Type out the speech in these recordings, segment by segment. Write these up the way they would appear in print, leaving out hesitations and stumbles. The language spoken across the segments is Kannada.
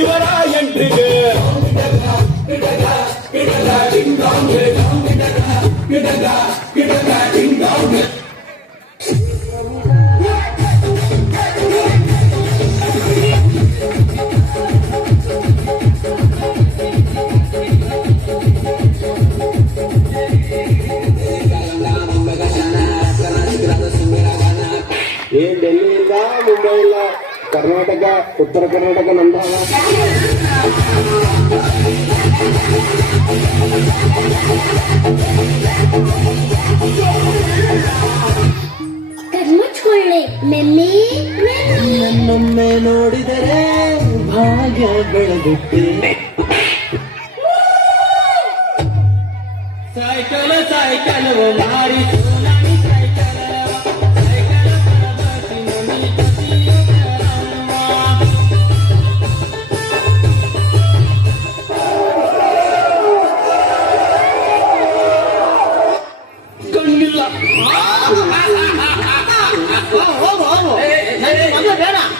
ಇವರ ಎಂಟ್ರಿಗೆ ಡೆಲ್ಲಿಯಿಂದ ಮುಂಬೈ ಇಲ್ಲ, ಕರ್ನಾಟಕ, ಉತ್ತರ ಕರ್ನಾಟಕ ನಮ್ದಾವ. ಕಣ್ಮುಚ್ಕೊಳ್ಳಿ ಮೆಲ್ಲಿ. ನನ್ನೊಮ್ಮೆ ನೋಡಿದರೆ ಭಾಗ್ಯ ಬೆಳೆದುತ್ತೆ. ಸೈಕಲ್ ಸೈಕಲ್ ಮಾರಿ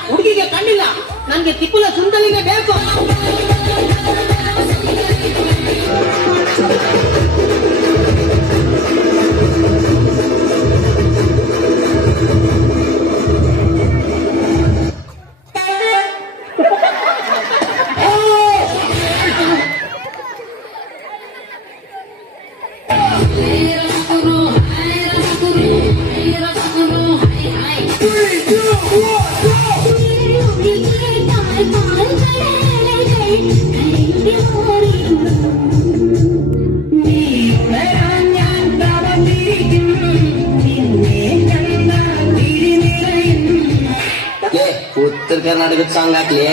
ಹುಡುಗಿಗೆ ಕಣ್ಣಿಲ್ಲ, ನನ್ಗೆ ತಿಪ್ಪಲ ಸುಂದಲಿನೇ ಬೇಕು. ಉತ್ತರ ಕರ್ನಾಟಕದ ಸಾಂಗ್ ಹಾಕ್ಲಿ.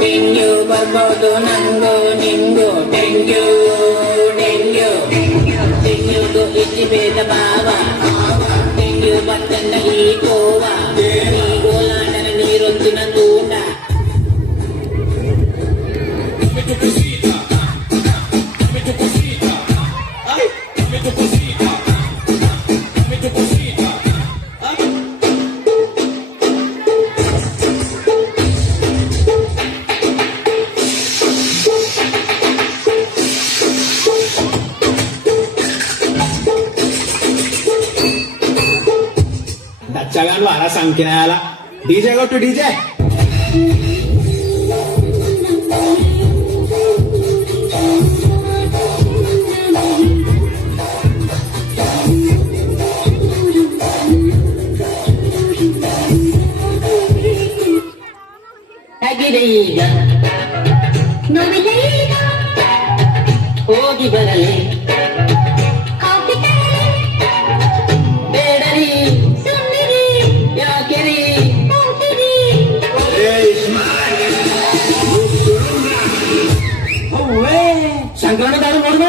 ಡೆಂಗ್ಯೂ ಬರ್ಬೋದು ನಂಗು ನಿಂಗು, ಡೆಂಗ್ಯೂ ಡೆಂಗ್ಯೂ ಡೆಂಗ್ಯೂದು ಇಜ್ಜಿ ಭೇದ ಭಾವ, ಡೆಂಗ್ಯೂ ಬರ್ತಂದ ಈ ಗೋವ, ಈ ಗೋಲಾಂಡನ ನೀರೊಂದಿನ ತೂಟ. दच्चागान वारा सांगते नाही आला. DJ go two DJ. ಹೇಗಿದೆ ಈಗ ನೋವಿಲ್ಲ ಈಗ, ಹೋಗಿ ಬರಲಿ ಕಾಫಿ ತರಲಿ, ಬೇಡರಿ ಸುಮ್ಮನಿರಿ, ಯಾಕೆರಿ ಹೋಗ್ತಿರಿ. ಸಂಕ್ರಮಣದಾರು ನೋಡುವ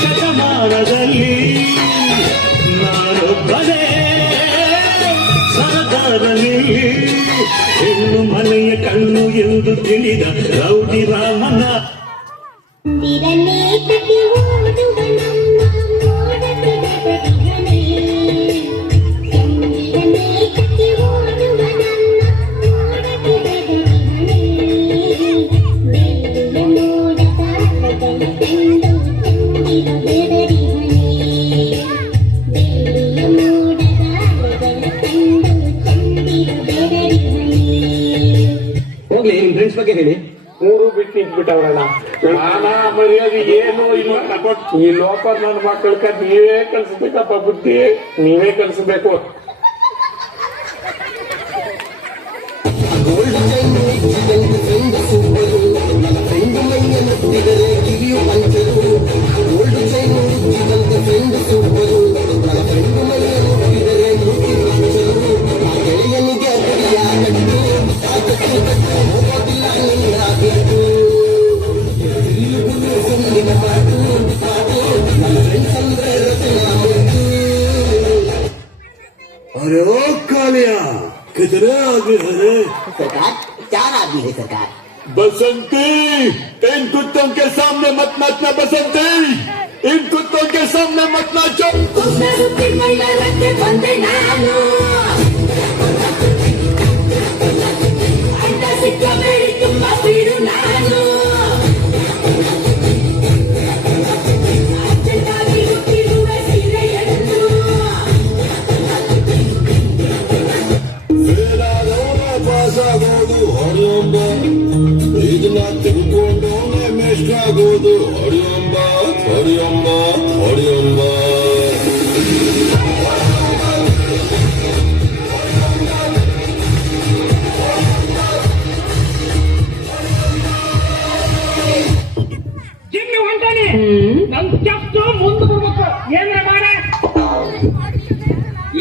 ಶತಮಾನದಲ್ಲಿ ನಾನೊಬ್ಬನೇ ಸರದಾರನಲ್ಲಿ ಹೆಣ್ಣು ಮನೆಯ ಕಣ್ಣು ಎಂದು ತಿಳಿದ ರೌಡಿ ರಾಮನ ದಿರನೇ ತಟ್ಟಿ ಓಡುವ ನಮ್ಮ ಮೋಡದ ಬದಿಗನೇ, ದಿರನೇ ತಟ್ಟಿ ಓಡುವ ನಮ್ಮ ಮೋಡದ ಬದಿಗನೇ, ಬೆಳ್ಳುವ ಮೋಡದ ಅಲೆಗಳ ಕಂಡು ತುಂಬಿದ ಬೆದರಿಗನೇ, ಬೆಳ್ಳುವ ಮೋಡದ ಅಲೆಗಳ ಕಂಡು ತುಂಬಿದ ಬೆದರಿಗನೇ. ಹೋಗ್ಲಿ, ನಿಮ್ ಫ್ರೆಂಡ್ಸ್ ಬಗ್ಗೆ ಹೇಳಿ. ಮೂರು ಬಿಟ್ಟು ನಿಂತ್ಬಿಟ್ಟವ್ರಣ್ಣ. ಮಾನ ಮರ್ಯಾದೆ ಏನು ಇಲ್ಲ. ಈ ಲೋಕ ನನ್ನ ಮಕ್ಕಳ ನೀವೇ ಕಲ್ಸ್ಬೇಕಪ್ಪ, ಬುದ್ಧಿ ನೀವೇ ಕಲ್ಸ್ಬೇಕು. सरकार 4 आदमी है सरकार। बसंती, इन कुत्तों के सामने मत नाचना बसंती, इन कुत्तों के सामने मत नाचो। ಬಂದೆ ನಾನು ಅಡ್ಡ ಸಿಕ್ಕಬೇಡಿ ತುಂಬಾ ಸ್ಪೀಡು ನಾನು ಅರ್ಜೆಂಟಾಗಿ ಹುಟ್ಟಿರುವ ಸೀರೆಯನ್ನು ಬೇಡಾದವನ ಪಾಸಾಗೋದು ಹೊಡೆಯೊಂಬ, ಇದನ್ನ ತಿಳ್ಕೊಂಡವನೇ ಮೇಷ್ಟ್ರಾಗೋದು ಹೊಡೆಯೊಂಬ ಹೊಡೆಯೊಂಬ ಹೊಡೆಯೊಂಬ. ಜಿಮ್ಮಿ ಹೊಂಟಾನೆ ನಮ್ ಕೆಫ್ಟು ಮುಂದೆ ಬರ್ಬೇಕು ಏನ್ರ ಮಾಡ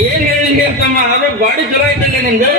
ಏನ್ ಹೇಳಿ ಹೇಳ್ತಮ್ಮ ಅದು ಬಾಡಿ ಚಲೋ ಐತಲ್ಲ ನಿಂದು